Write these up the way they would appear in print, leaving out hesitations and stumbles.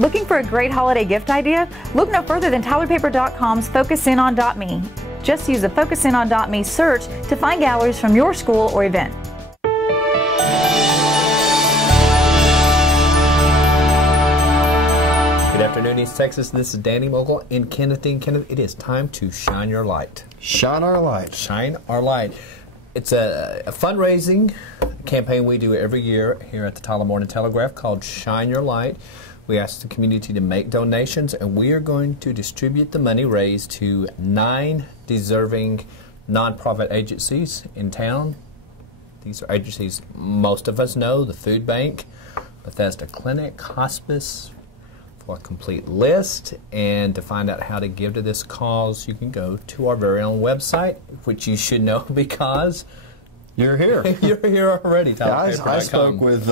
Looking for a great holiday gift idea? Look no further than TylerPaper.com's FocusInOn.me. Just use the FocusInOn.me search to find galleries from your school or event. Good afternoon, East Texas. This is Danny Mogle in Kenneth. Kenneth, it is time to shine your light. Shine our light. Shine our light. It's a fundraising campaign we do every year here at the Tyler Morning Telegraph called Shine Your Light. We ask the community to make donations, and we are going to distribute the money raised to 9 deserving nonprofit agencies in town. These are agencies most of us know: the Food Bank, Bethesda Clinic, Hospice. For a complete list and to find out how to give to this cause, you can go to our very own website, which you should know because you're here. You're here already, Tyler. Yeah, I spoke with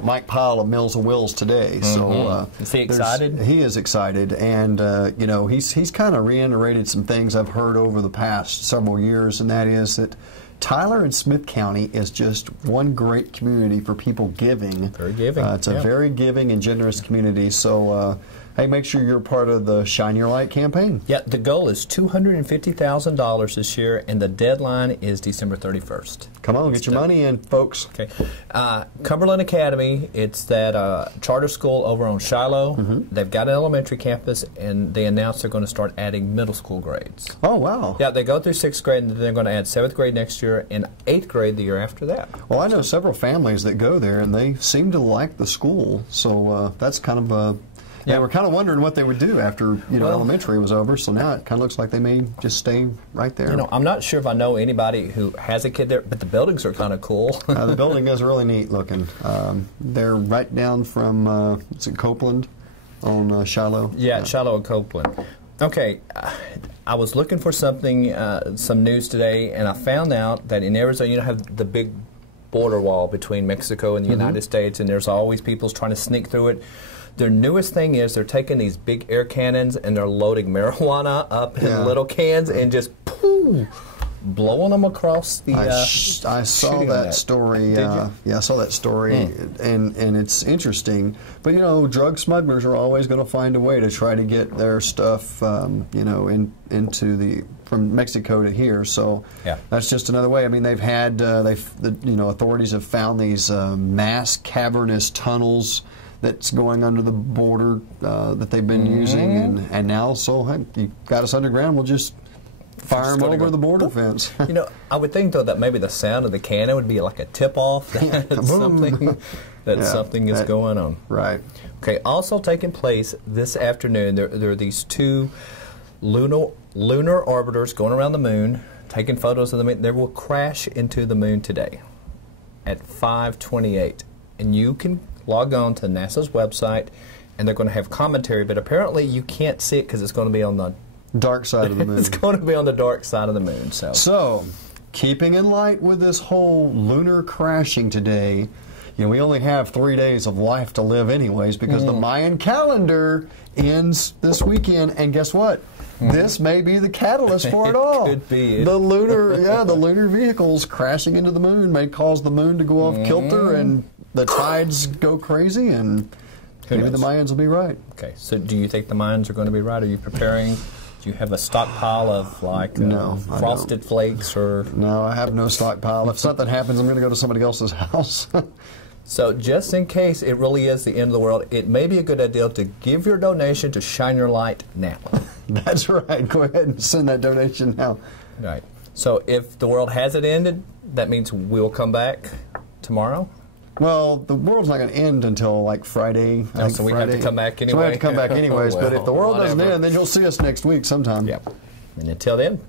Mike Pyle of Mills and Wills today. So is he excited? He is excited, and you know, he's kind of reiterated some things I've heard over the past several years, and that is that Tyler and Smith County is just one great community for people giving. Very giving. It's a very giving and generous community. So, hey, make sure you're part of the Shine Your Light campaign. Yeah, the goal is $250,000 this year, and the deadline is December 31st. Come on, get your money in, folks. Okay. Cumberland Academy, it's that charter school over on Shiloh. They've got an elementary campus, and they announced they're going to start adding middle school grades. Oh, wow. Yeah, they go through 6th grade, and then they're going to add 7th grade next year and 8th grade the year after that. Well, I know several families that go there, and they seem to like the school, so that's kind of a... Yeah, we're kind of wondering what they would do after elementary was over. So now it kind of looks like they may just stay right there. You know, I'm not sure if I know anybody who has a kid there, but the buildings are kind of cool. The building is really neat looking. They're right down from is it Copeland on Shiloh? Yeah, Shiloh and Copeland. Okay, I was looking for something, some news today, and I found out that in Arizona, you have the big border wall between Mexico and the United States, and there's always people trying to sneak through it. Their newest thing is they're taking these big air cannons and they're loading marijuana up in little cans and just blowing them across the. I saw that story. Yeah, I saw that story, and it's interesting. But you know, drug smugglers are always going to find a way to try to get their stuff, into from Mexico to here. So that's just another way. I mean, they've had authorities have found these mass cavernous tunnels that's going under the border that they've been using, and now, so hey, you got us underground, we'll just fire them over the border fence. You know, I would think, though, that maybe the sound of the cannon would be like a tip-off that something is going on. Right. Okay, also taking place this afternoon, there are these 2 lunar orbiters going around the moon, taking photos of the moon. They will crash into the moon today at 5:28, and you can log on to NASA's website, and they're going to have commentary, but apparently you can't see it because it's going to be on the dark side of the moon. It's going to be on the dark side of the moon. So, keeping in light with this whole lunar crashing today, you know, we only have 3 days of life to live anyways because the Mayan calendar ends this weekend, and guess what? This may be the catalyst for it all. Could be. The lunar vehicles crashing into the moon may cause the moon to go off kilter and the tides go crazy, and maybe the Mayans will be right. Okay, so do you think the Mayans are going to be right? Are you preparing? Do you have a stockpile of like frosted flakes or? No, I have no stockpile. If something happens, I'm going to go to somebody else's house. So just in case it really is the end of the world, it may be a good idea to give your donation to Shine Your Light now. That's right. Go ahead and send that donation now. Right. So if the world hasn't ended, that means we'll come back tomorrow? Well, the world's not going to end until like Friday. So we have to come back anyway. So we have to come back anyways. But if the world doesn't end, then you'll see us next week sometime. Yep. And until then,